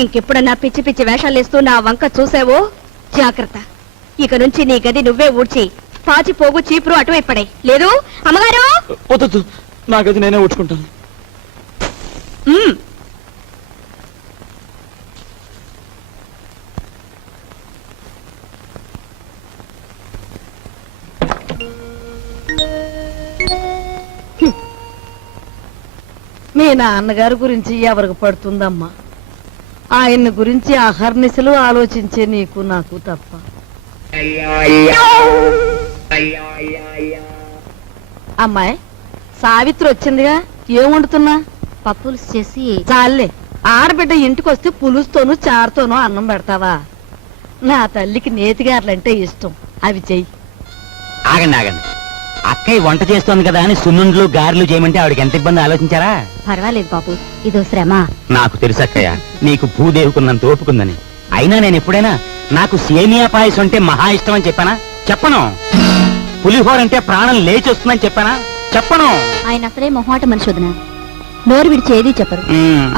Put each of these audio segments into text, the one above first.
ఇంకెప్పుడన్నా పిచ్చి పిచ్చి వేషాలేస్తూ నా వంక చూసావో జాగ్రత్త. ఇక నుంచి నీ గది నువ్వే ఊడ్చి పాచి పోగు చీపురు అటువైపడే. లేదు అమ్మగారు? వద్దు, నా గది నేనే ఊడ్చుకుంటాను. మీ నాన్నగారి గురించి ఎవరికి పడుతుందమ్మా? ఆయన గురించి అహర్నిశలు ఆలోచించే నీకు నాకు తప్ప. అమ్మాయి సావిత్రి వచ్చిందిగా, ఏం వండుతున్నా? పప్పులు చేసి చాలే, ఆడబిడ్డ ఇంటికి వస్తే పులుస్తోనూ చారుతోనూ అన్నం పెడతావా? నా తల్లికి నేతిగారులంటే ఇష్టం, అవి చెయ్యి. ఆగండి ఆగండి, అక్కయ్య వంట చేస్తోంది కదా అని సున్నుండ్లు గారెలు చేయమంటే ఆవిడకి ఎంత ఇబ్బంది ఆలోచించారా? పర్వాలేదు బాబు, ఇదో శ్రమ. నాకు తెలుసు అక్కయ్య, నీకు భూదేవుకున్నంత ఓపుకుందని. అయినా నేను ఎప్పుడైనా నాకు సేమియా పాయసం అంటే మహా ఇష్టం అని చెప్పానా? చెప్పను. పులిహోర అంటే ప్రాణం లేచి వస్తుందని చెప్పానా? చెప్పను. ఆయన అసలే మొహాట మనిషి వదిన, నోరు విడిచి ఏదీ చెప్పరు.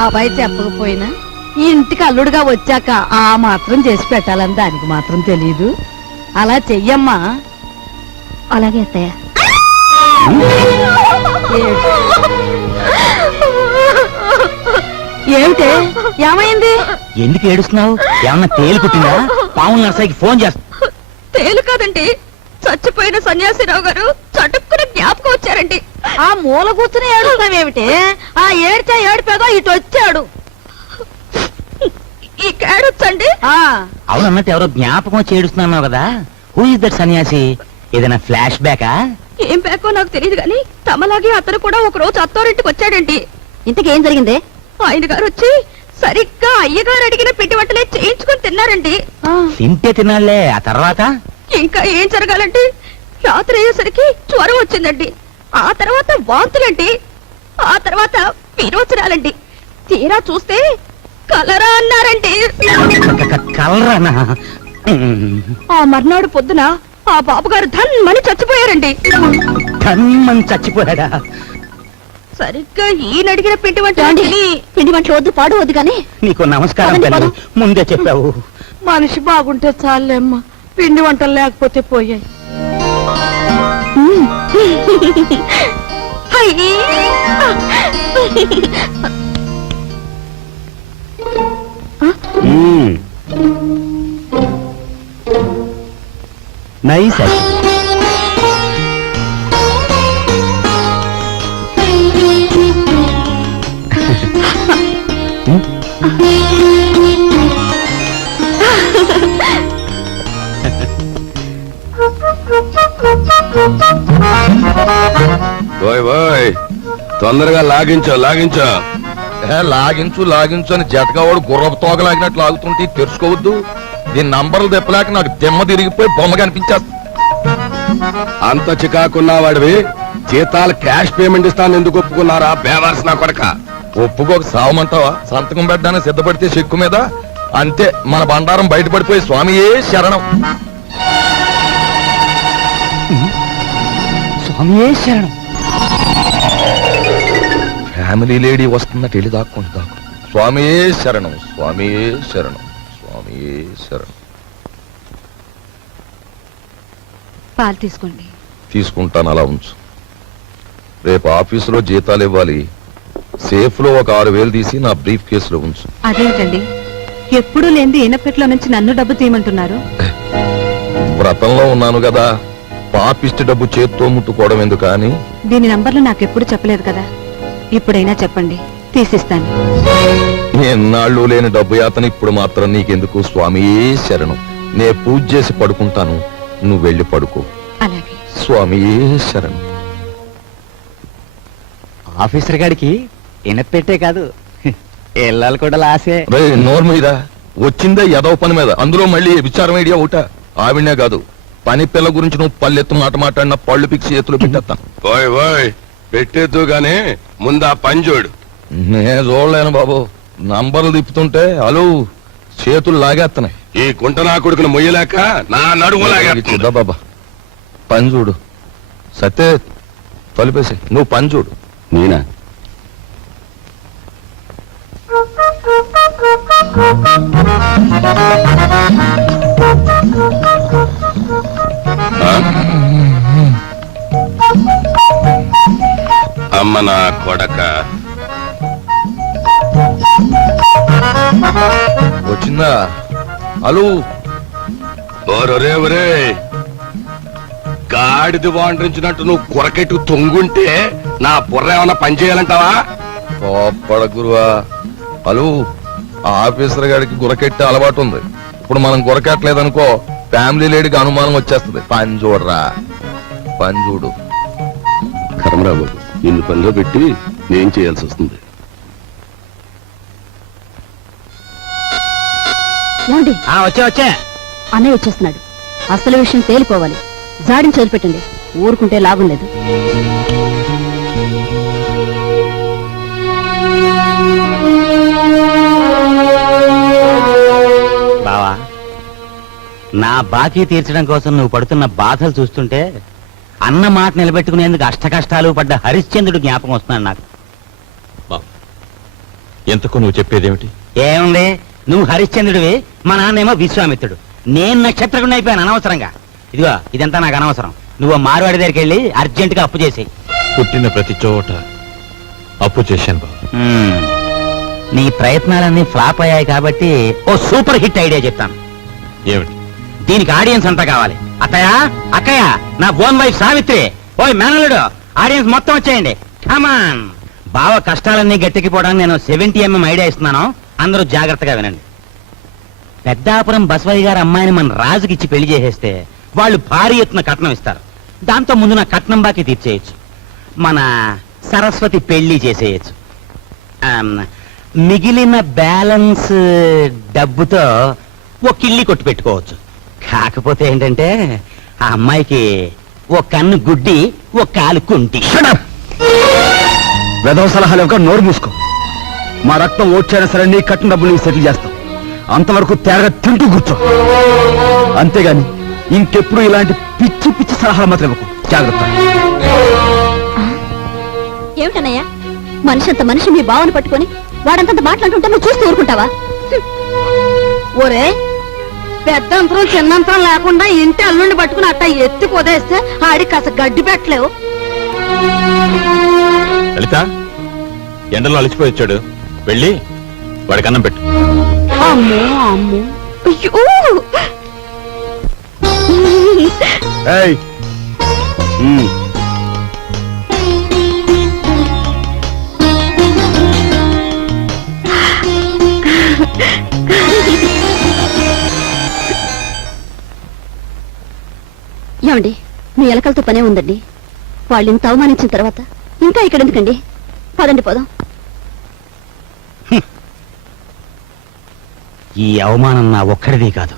అబ్బాయి చెప్పకపోయినా ఈ ఇంటికి అల్లుడుగా వచ్చాక ఆ మాత్రం చేసి పెట్టాలని దానికి మాత్రం తెలీదు. అలా చెయ్యమ్మా. అలాగే అత్తయ్య. ఏమిటే, ఏమైంది? ఎందుకు ఏడుస్తున్నావు? ఏమన్నా తేలు కుట్టిందా? పావుల నర్సయ్యకి ఫోన్ చేస్తా. తేలు కాదండి, చచ్చిపోయిన సన్యాసిరావు గారు చటుక్కున జ్ఞాపకం వచ్చారండి. ఆ మూల కూర్చుని ఏడుస్తావేమిటే? ఆ ఏడ్చా ఏడిపేదో ఇటు వచ్చాడు. ఈ కేడొచ్చండి. అవునన్నట్టు ఎవరో జ్ఞాపకం వచ్చి ఏడుస్తున్నావు కదా, హూ ఇస్ దట్ సన్యాసి? ఏదైనా ఫ్లాష్ బ్యాకా? ఏం బ్యాకో నాకు తెలియదు గాని తమలాగే అతను కూడా ఒక రోజు అత్తారింటికి వచ్చాడండి. ఇంతకేం జరిగింది? ఆయన గారు వచ్చి సరిగ్గా అయ్యగారు అడిగిన పిండి వంటలే చేయించుకొని తిన్నారండి. తింటే తినాలే, ఆ తర్వాత ఇంకా ఏం జరగాలండి, రాత్రి అయ్యేసరికి జ్వరం వచ్చిందండి. ఆ తర్వాత వాంతులండి. ఆ తర్వాత విరోచనాలండి. తీరా చూస్తే కలరా అన్నారండి. కలరానా? ఆ మర్నాడు పొద్దున ఆ బాబుగారు ధన్మని చచ్చిపోయారండి. ధన్మని చచ్చిపోయాడా? సరిగ్గా ఈయన అడిగిన పిండి వంట వద్దు, పాడు వద్దు కానీ. నీకు నమస్కారం తల్లి, ముందే చెప్పావు. మనిషి బాగుంటే చాలేమ్మా, పిండి వంటలు లేకపోతే పోయాయి. నైస్. తొందరగా లాగించో లాగించో. లాగించు లాగించు అని జతకావాడు గుర్రపు తోగలాగినట్లు లాగుతుంటే తెరుచుకోవద్దు. దీని నంబర్లు తెప్పలేక నాకు దెమ్మ తిరిగిపోయి బొమ్మ కనిపించేస్తా. అంత చికాకున్నా వాడివి జీతాలు క్యాష్ పేమెంట్ ఇస్తాను ఎందుకు ఒప్పుకున్నారా బేవర్స్ నా కొడక? ఒప్పుకోక సావమంటావా? సంతకం పెట్టడానికి సిద్ధపడితే చెక్కు మీద అంతే మన బండారం బయటపడిపోయి స్వామియే శరణం. స్వామియే శరణం. ఫ్యామిలీ లేడీ వస్తున్నట్టు వెళ్ళి దాక్కుంటా. స్వామియే శరణం, స్వామియే శరణం, స్వామియే శరణం. పాలు తీసుకోండి. తీసుకుంటాను, అలా ఉంచు. రేపు ఆఫీసులో జీతాలు ఇవ్వాలి. సేఫ్ లో ఒక 6,000 తీసి నా బ్రీఫ్ కేసులో ఉంచు. అదేంటండి, ఎప్పుడూ లేని ఈనపెట్లో నుంచి నన్ను డబ్బు తీయమంటున్నారు? వ్రతంలో ఉన్నాను కదా, పాపిష్టి డబ్బు చేత్తో ముట్టుకోవడం ఎందుకు అని. దీని నంబర్లు నాకెప్పుడు చెప్పలేదు కదా, ఇప్పుడైనా చెప్పండి, తీసిస్తాను. ఎన్నాళ్ళు లేని డబ్బు యాతన ఇప్పుడు మాత్రం నీకెందుకు? స్వామియే శరణం. నే పూజ చేసి పడుకుంటాను, నువ్వు వెళ్ళి పడుకో. అలాగే. స్వామియే శరణం. ఆఫీసర్ గారికి ఇనపెట్టే కాదు, ఇళ్ళాలు కూడా లాసే. నోరు మీద వచ్చిందే ఎదవ పని మీద, అందులో మళ్ళీ విచారం ఐడియా ఒకట. ఆవిడనే కాదు, పని పిల్ల గురించి నువ్వు పల్లెత్తు మాట మాట్లాడిన పళ్ళు పిక్సి చేతులు పెట్టేస్తాను. ఓయ్ ఓయ్ పెట్టేద్దు గానీ ముందా పని చూడు. నేను చూడలేను బాబు, నంబర్లు తిప్పుతుంటే అలు చేతులు లాగేస్తున్నాయి. ఈ కుంట నా కొడుకును మొయ్యలేక నా నడుము లాగేస్తుందా బాబా. పని చూడు. సత్తే తలుపేసి నువ్వు పని చూడు. నేనా? ఆ? అమ్మ నా కొడక, వచ్చిందా? హలో, ఒరే ఒరే, గాడిద వాండ్రించినట్టు నువ్వు కొరకెట్టు తొంగుంటే నా బుర్ర ఏమన్నా పని చేయాలంటావా? కోప్పడ గురువా. హలో, ఆ ఆఫీసర్ గారికి గురకెట్టే అలవాటు ఉంది. ఇప్పుడు మనం గురకెట్టలేదనుకో, ఫ్యామిలీ లేడీకి అనుమానం వచ్చేస్తుంది. పని చూడరా, పని చూడు. కర్మరా బాబు, నిన్ను పనిలో పెట్టి నేను చేయాల్సి వస్తుంది. ఏమండి, వచ్చే అన్నయ్య వచ్చేస్తున్నాడు. అసలు విషయం తేలిపోవాలి. జాడిని చదిపెట్టండి, ఊరుకుంటే లాభం లేదు. బావా, నా బాకీ తీర్చడం కోసం నువ్వు పడుతున్న బాధలు చూస్తుంటే అన్న మాట నిలబెట్టుకునేందుకు అష్టకష్టాలు పడ్డ హరిశ్చంద్రుడు జ్ఞాపకం వస్తున్నాడు నాకు. ఎంతకు నువ్వు చెప్పేదేమిటి? ఏముంది, నువ్వు హరిశ్చంద్రుడివి, మా నాన్నేమో విశ్వామిత్రుడు. నేను నక్షత్రకుడిని అయిపోయాను అనవసరంగా. ఇదిగో ఇదంతా నాకు అనవసరం. నువ్వు మారువాడి దగ్గరికి వెళ్ళి అర్జెంటుగా అప్పు చేసేయి. పుట్టిన ప్రతి చోట అప్పు చేశాను బాబు. నీ ప్రయత్నాలన్నీ ఫ్లాప్ అయ్యాయి కాబట్టి ఓ సూపర్ హిట్ ఐడియా చెప్తాను. ఏమిటి? దీనికి ఆడియన్స్ అంతా కావాలి. అత్తయ్య, అక్కయ్య, నా ఓన్ వైఫ్ సావిత్రి, ఓయ్ మేనల్లుడు, ఆడియన్స్ మొత్తం వచ్చేయండి. కమాన్. బావ కష్టాలన్నీ గట్టెక్కిపోవడానికి నేను 70mm ఐడియా ఇస్తున్నాను. అందరూ జాగ్రత్తగా వినండి. పెద్దాపురం బసవయ్య గారి అమ్మాయిని మన రాజుకి ఇచ్చి పెళ్లి చేసేస్తే వాళ్ళు భారీ ఎత్తున కట్నం ఇస్తారు. దాంతో ముందు నా కట్నం బాకీ తీర్చేయచ్చు. మన సరస్వతి పెళ్లి చేసేయచ్చు. మిగిలిన బ్యాలెన్స్ డబ్బుతో ఓ కిల్లి కొట్టు పెట్టుకోవచ్చు. కాకపోతే ఏంటంటే ఆ అమ్మాయికి ఓ కన్ను గుడ్డి, ఓ కాలు కుంటి. వెధవ సలహాలు ఒక నోరు మూసుకో. మా రక్తం ఓడ్చైనా సరే నీ కట్టిన డబ్బులు నీకు సెటిల్ చేస్తాం. అంతవరకు తేరగా తింటూ కూర్చో. అంతేగాని ఇంకెప్పుడు ఇలాంటి పిచ్చి పిచ్చి సలహాలు మాత్రం ఇవ్వకు. జాగ్రత్త. ఏమిటన్నయ్యా, మనిషి అంత మనిషి మీ బావని పట్టుకొని వాడంతంత మాట్లాడుతుంటే నువ్వు చూస్తూ ఊరుకుంటావా? ఒరే, పెద్దంతరం చిన్నంతరం లేకుండా ఇంటి అల్లుండి పట్టుకుని అట్ట ఎత్తి పొదేస్తే ఆడికి కాస్త గడ్డి పెట్టలేవు. లలిత, ఎండలో అలసిపోయి వచ్చాడు, వెళ్ళి వాడికి అన్నం పెట్టు. అమ్మో అమ్మో, అయ్యో, ఏయ్, ఏమండి, మీ ఎలకలతో పనే ఉందండి. వాళ్ళు ఇంత అవమానించిన తర్వాత ఇంకా ఇక్కడ ఎందుకండి? పదండి, పోదాం. ఈ అవమానం నా ఒక్కడిది కాదు.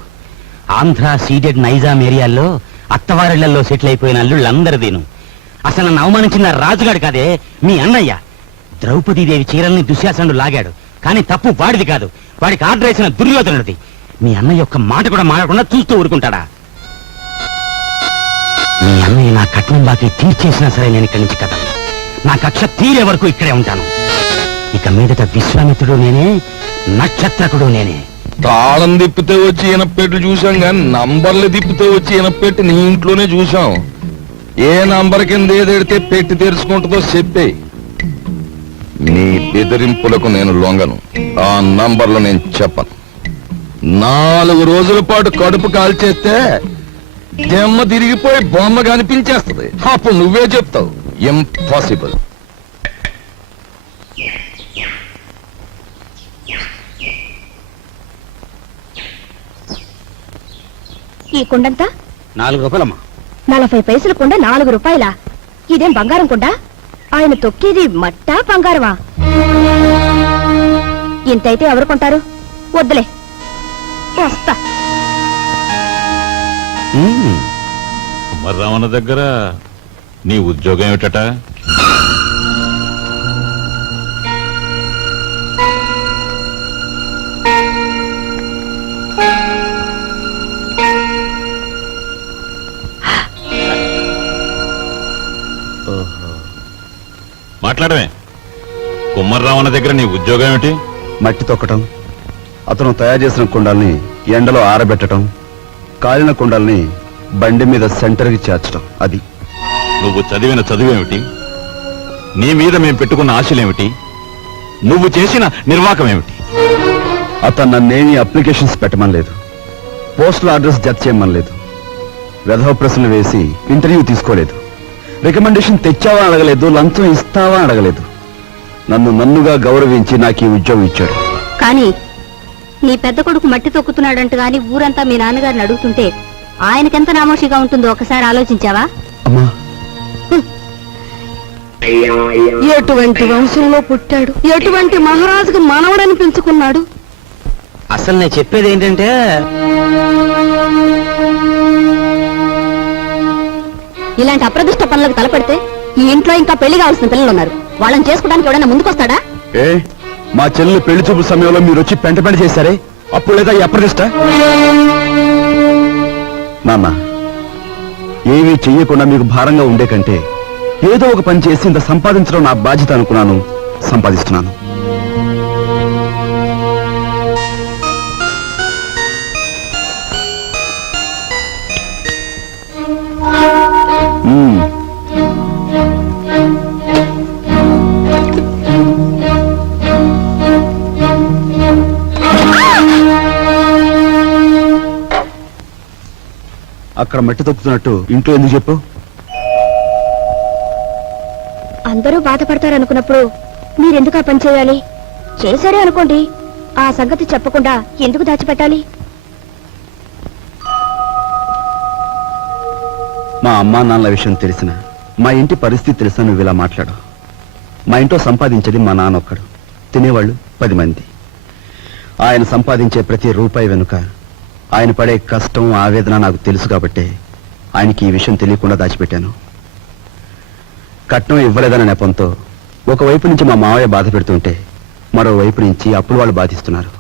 ఆంధ్ర సీడెడ్ నైజాం ఏరియాల్లో అత్తవారిళ్లలో సెటిల్ అయిపోయిన అల్లుళ్ళందరిదీను. అసలు నన్ను అవమానించిన రాజుగాడు కాదే, మీ అన్నయ్య. ద్రౌపదీదేవి చీరల్ని దుశ్శాసనుడు లాగాడు, కానీ తప్పు వాడిది కాదు, వాడికి ఆర్డర్ వేసిన దుర్యోధనుడిది. మీ అన్నయ్య ఒక్క మాట కూడా మాడకుండా చూస్తూ ఊరుకుంటాడా? మీ అన్నయ్య నా కట్నం బాకీ తీర్చేసినా సరే నేను ఇక్కడి నుంచి కదలను. నా కక్ష తీరే వరకు ఇక్కడే ఉంటాను. ఇక మీదట విశ్వామిత్రుడు నేనే, నక్షత్రకుడు నేనే. తాళం తిప్పితే వచ్చి ఈనపెట్టు చూసాం కానీ నంబర్లు తిప్పితే వచ్చి ఈనపెట్టి నీ ఇంట్లోనే చూసాం. ఏ నంబర్ కింద ఏదెడితే పెట్టి తెరుచుకుంటుందో చెప్పే. నీ బెదిరింపులకు నేను లొంగను. ఆ నంబర్లు నేను చెప్పను. 4 రోజుల పాటు కడుపు కాల్చేస్తే దెమ్మ తిరిగిపోయి బొమ్మ కనిపించేస్తుంది. అప్పుడు నువ్వే చెప్తావు ఇంపాసిబుల్. ఈ కుండంతా 4 రూపాయలమ్మా. 40 పైసల కుండ 4 రూపాయలా? ఇదేం బంగారం కుండ? ఆయన తొక్కేది మట్టా బంగారమా? ఇంతైతే ఎవరు కొంటారు? వద్దులే, వస్తా. కుమారరామన్న దగ్గర నీ ఉద్యోగం ఏమిటట? మాట్లాడమే. కుమ్మర్రామన్న దగ్గర నీ ఉద్యోగం ఏమిటి? మట్టి తొక్కటం, అతను తయారు చేసిన కుండాల్ని ఎండలో ఆరబెట్టడం, కాలిన కుండాల్ని బండి మీద సెంటర్కి చేర్చడం. అది నువ్వు చదివిన చదువేమిటి? నీ మీద మేము పెట్టుకున్న ఆశలేమిటి? నువ్వు చేసిన నిర్వాకం ఏమిటి? అతను నన్నేమీ అప్లికేషన్స్ పెట్టమనలేదు, పోస్టల్ అడ్రస్ జత చేయమనలేదు, వెధవ ప్రశ్నలు వేసి ఇంటర్వ్యూ తీసుకోలేదు, రికమెండేషన్ తెచ్చావా అడగలేదు, లంచం ఇస్తావా అడగలేదు. నన్నుగా గౌరవించి నాకు ఈ ఉద్యోగం ఇచ్చాడు. కానీ నీ పెద్ద కొడుకు మట్టి తొక్కుతున్నాడంట గాని ఊరంతా మీ నాన్నగారిని అడుగుతుంటే ఆయనకెంత నామోషిగా ఉంటుందో ఒకసారి ఆలోచించావా? అమ్మా, ఎటువంటి వంశంలో పుట్టాడు, ఎటువంటి మహారాజుకు మనవడని పెంచుకున్నాడు. అసలు నేను చెప్పేది ఏంటంటే ఇలాంటి అప్రదిష్ట పనులకు తలపెడితే ఈ ఇంట్లో ఇంకా పెళ్లి కావాల్సిన పిల్లలు ఉన్నారు. వాళ్ళని చేసుకోవడానికి ఎవడైనా ముందుకొస్తాడా? ఏ మా చెల్లెలు పెళ్లి చూపు సమయంలో మీరు వచ్చి పెంట చేశారే, అప్పుడు లేదా ఈ అప్రదిష్ట? నాన్న, ఏమీ చెయ్యకుండా మీకు భారంగా ఉండే కంటే ఏదో ఒక పని చేసి ఇంత సంపాదించడం నా బాధ్యత అనుకున్నాను, సంపాదిస్తున్నాను. మ్మ్. అక్కడ మట్టి తొక్కుతున్నట్టు ఇంట్లో ఎందుకు చెప్పు? అందరూ బాధపడతారనుకున్నప్పుడు మీరెందుకు ఆ పని చేయాలి? చేశారే అనుకోండి, ఆ సంగతి చెప్పకుండా ఎందుకు దాచిపెట్టాలి? మా అమ్మా నాన్నల విషయం తెలిసిన, మా ఇంటి పరిస్థితి తెలిసిన నువ్వు ఇలా మాట్లాడు. మా ఇంట్లో సంపాదించేది మా నాన్న ఒక్కడు, తినేవాళ్ళు 10 మంది. ఆయన సంపాదించే ప్రతి రూపాయి వెనుక ఆయన పడే కష్టం, ఆవేదన నాకు తెలుసు కాబట్టే ఆయనకి ఈ విషయం తెలియకుండా దాచిపెట్టాను. కట్నం ఇవ్వలేదన్న నెపంతో ఒకవైపు నుంచి మా మావయ్య బాధ పెడుతుంటే మరోవైపు నుంచి అప్పులు వాళ్ళు బాధిస్తున్నారు.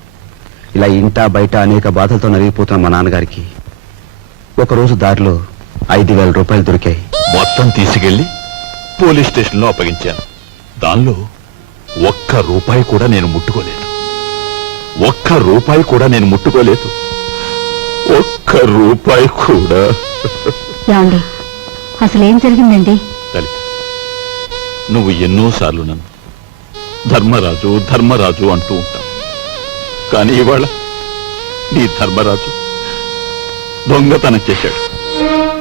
ఇలా ఇంటా బయట అనేక బాధలతో నలిగిపోతున్న మా నాన్నగారికి ఒకరోజు దారిలో 5,000 రూపాయలు దొరికాయి. మొత్తం తీసుకెళ్లి పోలీస్ స్టేషన్లో అప్పగించాను. దానిలో ఒక్క రూపాయి కూడా నేను ముట్టుకోలేదు. ఒక్క రూపాయి కూడా నేను ముట్టుకోలేదు. ఒక్క రూపాయి కూడా. ఏమండి, అసలేం జరిగిందండి? లలిత, నువ్వు ఎన్నోసార్లు నన్ను ధర్మరాజు ధర్మరాజు అంటూ ఉంటావు. కానీ ఇవాళ నీ ధర్మరాజు దొంగతనం చేశాడు.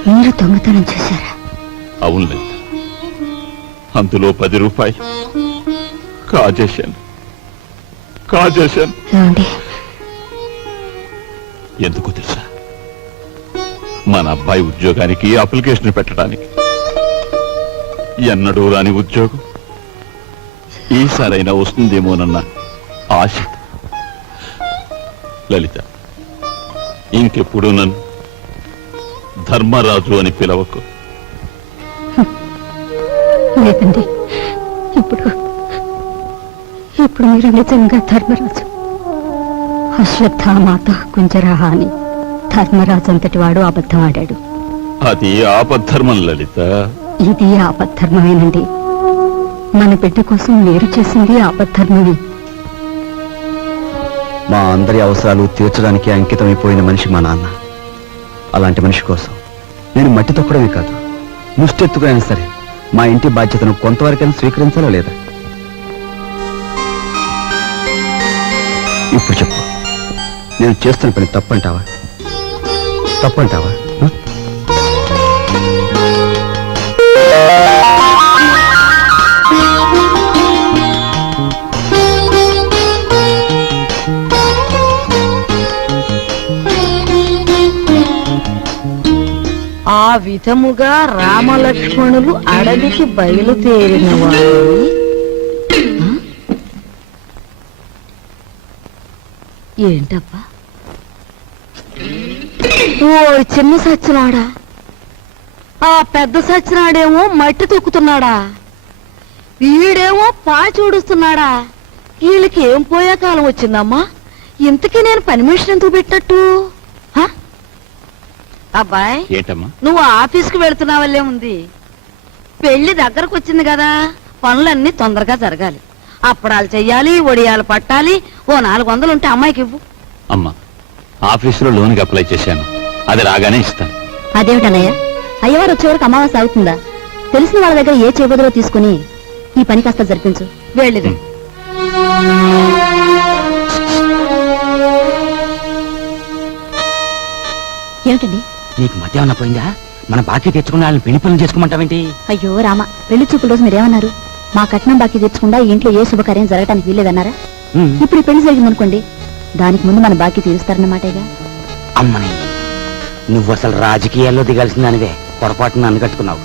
మీరు దొంగతనం చేశారా? అవును లలిత, అందులో 10 రూపాయలు కాజేశాను. ఏమండి, ఎందుకు తెలుసా? మన అబ్బాయి ఉద్యోగానికి అప్లికేషన్ పెట్టడానికి. ఎన్నడూ రాని ఉద్యోగం ఈసారైనా వస్తుందేమోనన్న ఆశ. లలిత, ఇంకెప్పుడు నన్ను ధర్మరాజు అని పిలవకు. లేదండి, ఇప్పుడు మీరు నిజంగా ధర్మరాజు. అశ్వత్థామాత కుంజరహ అని ధర్మరాజు అంతటి వాడు అబద్ధం ఆడాడు. అది ఆపద్ధర్మం లలిత. ఇది ఆపద్ధర్మమేనండి. మన బిడ్డ కోసం మీరు చేసింది ఆపద్ధర్మమే. మా అందరి అవసరాలు తీర్చడానికి అంకితమైపోయిన మనిషి మా నాన్న. అలాంటి మనిషి కోసం నేను మట్టి తొక్కడమే కాదు, ముష్టెత్తుకునైనా సరే మా ఇంటి బాధ్యతను కొంతవరకైనా స్వీకరించాలా లేదా? ఇప్పుడు చెప్పు, నేను చేస్తున్న పని తప్పంటావా? ఆ విధముగా రామలక్ష్మణులు అడవికి బయలుదేరిన వారు ఏంటబ్బా? ఓ చిన్న సచ్చినాడా, ఆ పెద్ద సచ్చినాడేమో మట్టి తొక్కుతున్నాడా, వీడేమో పాచూడుస్తున్నాడా. వీళ్ళకి ఏం పోయే కాలం వచ్చిందమ్మా? ఇంతకీ నేను పని మనిషిని ఎందుకు పెట్టట్టు? అబ్బాయి, ఏంటమ్మా? నువ్వు ఆఫీస్కి వెళుతున్నావల్లే ఉంది. పెళ్లి దగ్గరకు వచ్చింది కదా, పనులన్నీ తొందరగా జరగాలి. అప్పడాలు చెయ్యాలి, ఒడియాలు పట్టాలి. ఓ 400 ఉంటే అమ్మాయికి ఇవ్వు. అమ్మా ఆఫీసులో లోన్కి అప్లై చేశాను, అది రాగానే ఇస్తాను. అదేమిటన్నయ్య, అయ్యవారు వచ్చే వరకు అమావాస్య అవుతుందా? తెలిసిన వాళ్ళ దగ్గర ఏ చేబదులో తీసుకుని ఈ పని కాస్త జరిపించు. వెళ్ళదు. ఏమిటండి? నీకు మధ్య ఏమన్నా పోయిందా? మన బాకీ తెచ్చుకున్న వాళ్ళని పెళ్లి పనులు చేసుకోమంటావేంటి? అయ్యో రామ, పెళ్లి చూపుల రోజు మీరేమన్నారు? మా కట్నం బాకీ తెచ్చకుండా ఈ ఇంట్లో ఏ శుభకార్యం జరగటానికి వీల్లేదన్నారా? ఇప్పుడు ఈ పెళ్లి జరిగిందనుకోండి, దానికి ముందు మన బాకీ తీరుస్తారన్నమాటేగా. అమ్మని, నువ్వు అసలు రాజకీయాల్లో దిగాల్సిందానివే, పొరపాటున నన్ను కట్టుకున్నావు.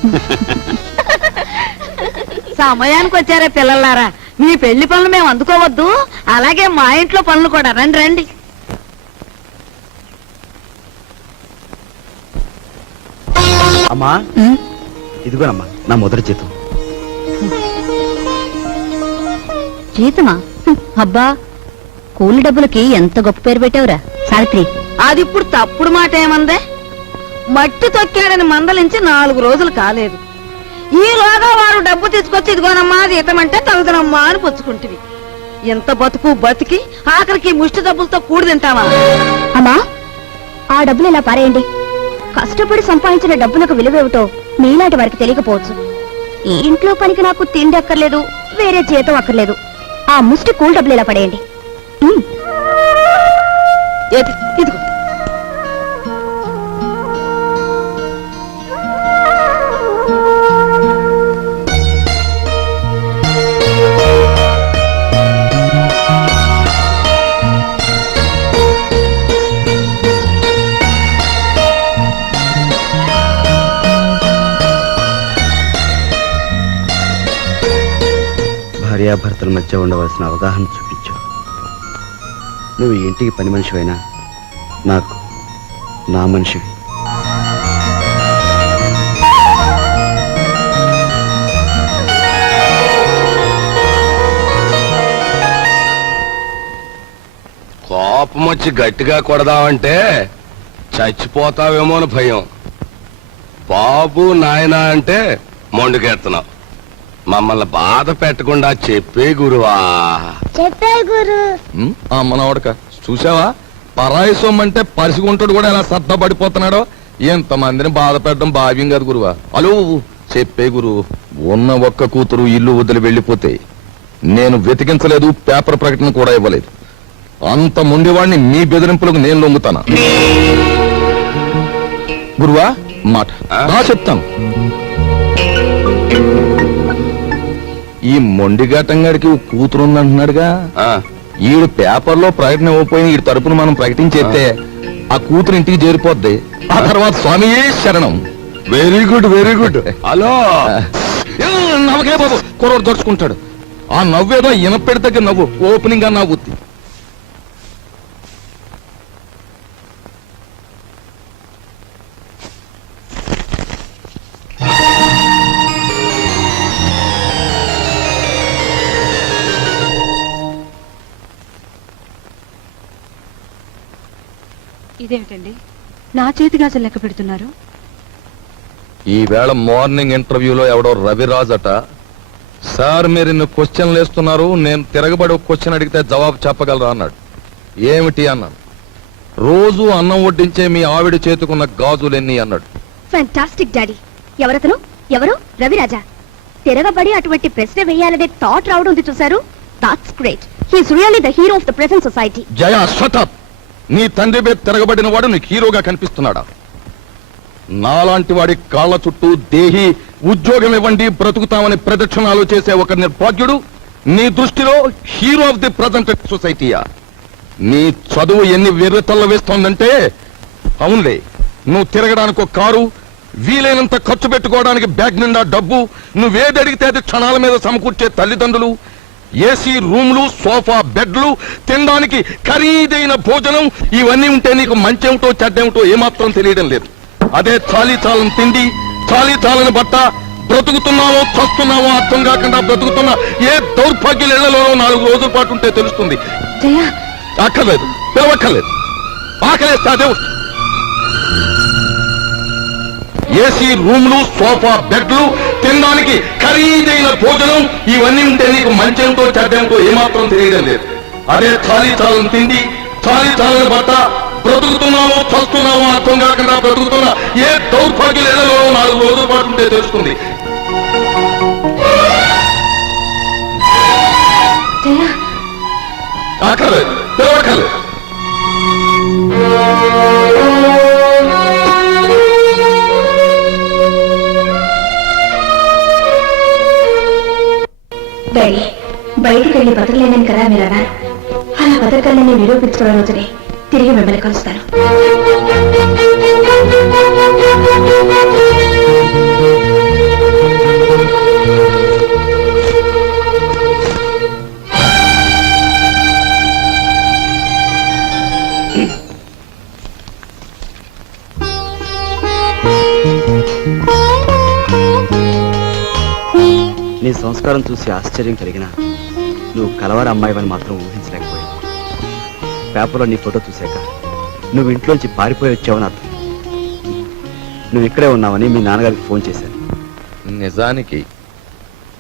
సమయానికి వచ్చారే పిల్లలారా, మీ పెళ్లి పనులు మేము అందుకోవద్దు, అలాగే మా ఇంట్లో పనులు కూడా. రండి రండి. అమ్మా ఇదిగోనమ్మా నా మొదటి జీతం. జీతమా? అబ్బా, కూలి డబ్బులకి ఎంత గొప్ప పేరు పెట్టావురా సావిత్రి. అది ఇప్పుడు తప్పుడు మాట ఏమందే? మట్టి తొక్కాడని మందలించి 4 రోజులు కాలేదు. ఈలోగా వారు డబ్బు తీసుకొచ్చి ఇదిగోనమ్మా జీతమంటే తగుదనమ్మా అని పుచ్చుకుంటుంది. ఎంత బతుకు బతికి ఆఖరికి ముష్టి డబ్బులతో కూడి తింటావా? అమ్మా, ఆ డబ్బులు ఇలా పారేయండి. కష్టపడి సంపాదించిన డబ్బులకు విలువేమిటో మీలాంటి వారికి తెలియకపోవచ్చు. ఈ ఇంట్లో పనికి నాకు తిండి అక్కర్లేదు, వేరే జీతం అక్కర్లేదు. ఆ ముష్టి కూల్ డబ్బులు ఇలా పడేయండి. ఇదిగో. భార్యాభర్తల మధ్య ఉండవలసిన అవగాహన చూపించు. నువ్వు ఈ ఇంటికి పని మనిషివైనా నాకు నా మనిషివి. కోపం వచ్చి గట్టిగా కొడదామంటే చచ్చిపోతావేమో అని భయం. బాబు నాయనా అంటే మొండుకెత్తున్నావు. మమ్మల్ని బాధ పెట్టకుండా చెప్పే గురువా. మనవడక చూసావా, పరాయి సొమ్మంటే పరిసిగుంటాడు కూడా ఎలా సర్దపడిపోతున్నాడో. ఎంతమందిని బాధ పెట్టడం భావ్యం కాదు గురువా. అలో చెప్పే గురువు. ఉన్న ఒక్క కూతురు ఇల్లు వదిలి వెళ్ళిపోతే నేను వెతికించలేదు, పేపర్ ప్రకటన కూడా ఇవ్వలేదు. అంత ముండివాడిని మీ బెదిరింపులకు నేను లొంగుతానా? గురువా మాట చెప్తాను. ఈ మొండిఘాటంగాడికి కూతురు ఉందంటున్నాడుగా, ఈడు పేపర్లో ప్రకటన ఇవ్వకపోయిన ఈ తరపున మనం ప్రకటించేస్తే ఆ కూతురు ఇంటికి చేరిపోద్ది. ఆ తర్వాత స్వామియే శరణం. Very good very good. Hello నమ్మకే బాబు, కుర్రోడు దొరుచుకుంటాడు. ఆ నవ్వేదో ఇనపెడి దగ్గర నవ్వు, ఓపెనింగ్ గా నవ్వుద్ది. ఇదేమిటండి, నా చేతి గాజులు లెక్క పెడుతున్నారు? ఈవేళ మార్నింగ్ ఇంటర్వ్యూలో ఎవడో రవిరాజ్ అట, సార్ మీరు ఇన్ని క్వశ్చన్లు వేస్తున్నారు, నేను తిరగబడి ఒక క్వశ్చన్ అడిగితే జవాబు చెప్పగలరా అన్నాడు. ఏమిటి అన్నాను. రోజు అన్నం వడ్డించే మీ ఆవిడ చేతుకున్న గాజులెన్ని అన్నాడు. Fantastic daddy. ఎవరతను? ఎవరు? రవిరాజా. తిరగబడి అటువంటి ప్రశ్న వేయాలనే థాట్ రావడం ఉంది చూసారు. That's great. He's really the hero of the present society. Jaya shut up. నీ తండ్రి మీద తిరగబడిన వాడు నీకు హీరోగా కనిపిస్తున్నాడా? నాలాంటి వాడి కాళ్ల చుట్టూ దేహి ఉద్యోగం ఇవ్వండి బ్రతుకుతామని ప్రదక్షిణాలు చేసే ఒక నిర్భాగ్యుడు నీ దృష్టిలో హీరో ఆఫ్ ది ప్రజెంట్ సొసైటీయా? నీ చదువు ఎన్ని వెర్రెతల్ల వేస్తోందంటే, అవునులే, నువ్వు తిరగడానికి ఒక కారు, వీలైనంత ఖర్చు పెట్టుకోవడానికి బ్యాగ్ నిండా డబ్బు, నువ్వేది అడిగితే అది క్షణాల మీద సమకూర్చే తల్లిదండ్రులు, ఏసీ రూమ్లు, సోఫా బెడ్లు, తినడానికి ఖరీదైన భోజనం, ఇవన్నీ ఉంటే నీకు మంచేమిటో చెడ్డేమిటో ఏమాత్రం తెలియడం లేదు. అదే చాలీ చాలని తిండి, చాలీ చాలని బట్ట, బ్రతుకుతున్నావో చస్తున్నావో అర్థం కాకుండా బ్రతుకుతున్న ఏ దౌర్భాగ్యుల ఇళ్లలోనో 4 రోజుల పాటు ఉంటే తెలుస్తుంది. అక్కర్లేదు, పిలవక్కర్లేదు. ఆకలేస్తే అదే వస్తుంది. ఏసీ రూమ్లు, సోఫా బెడ్లు, తినడానికి ఖరీదైన భోజనం, ఇవన్నీ ఉంటే నీకు మంచేమిటో చెడ్డేమిటో ఏమాత్రం తెలియడం లేదు. అదే చాలీ చాలని తిండి, చాలి చాలని బట్ట బ్రతుకుతున్నామో చస్తున్నామో అర్థం కాకుండా బ్రతుకుతున్న ఏ దౌర్భాగ్యులలో 4 రోజుల పాటు ఉంటే తెలుస్తుంది. అక్కర్లేదు, పిలవక్కర్లేదు. డాడీ బయటికి వెళ్ళి బతకలేనని కదా మీరు అన్నారు. అలా బతకాలని నిరూపించుకున్న రోజునే తిరిగి మిమ్మల్ని కలుస్తాను. నీ సంస్కారం చూసి ఆశ్చర్యం కలిగినా నువ్వు కలవారి అమ్మాయివని మాత్రం ఊహించలేకపోయావు. పేపర్లో నీ ఫోటో చూశాక నువ్వు ఇంట్లోంచి పారిపోయి వచ్చావని అర్థం. నువ్వు ఇక్కడే ఉన్నావని మీ నాన్నగారికి ఫోన్ చేశాను. నిజానికి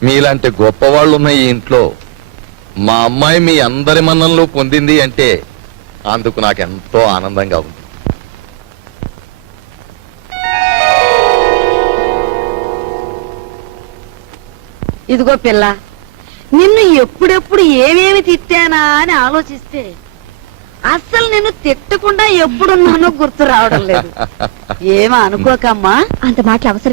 మీలాంటి గొప్పవాళ్ళు ఉన్న ఈ ఇంట్లో మా అమ్మాయి మీ అందరి మన్ననలు పొందింది అంటే అందుకు నాకెంతో ఆనందంగా ఉంది. ఇదిగో పిల్ల, నిన్ను ఎప్పుడెప్పుడు ఏమేమి తిట్టానా అని ఆలోచిస్తే అస్సలు నిన్ను తిట్టకుండా ఎప్పుడున్నానో గుర్తు రావడం లేదు. ఏమీ అనుకోకమ్మా. అంత మాటలు అవసరం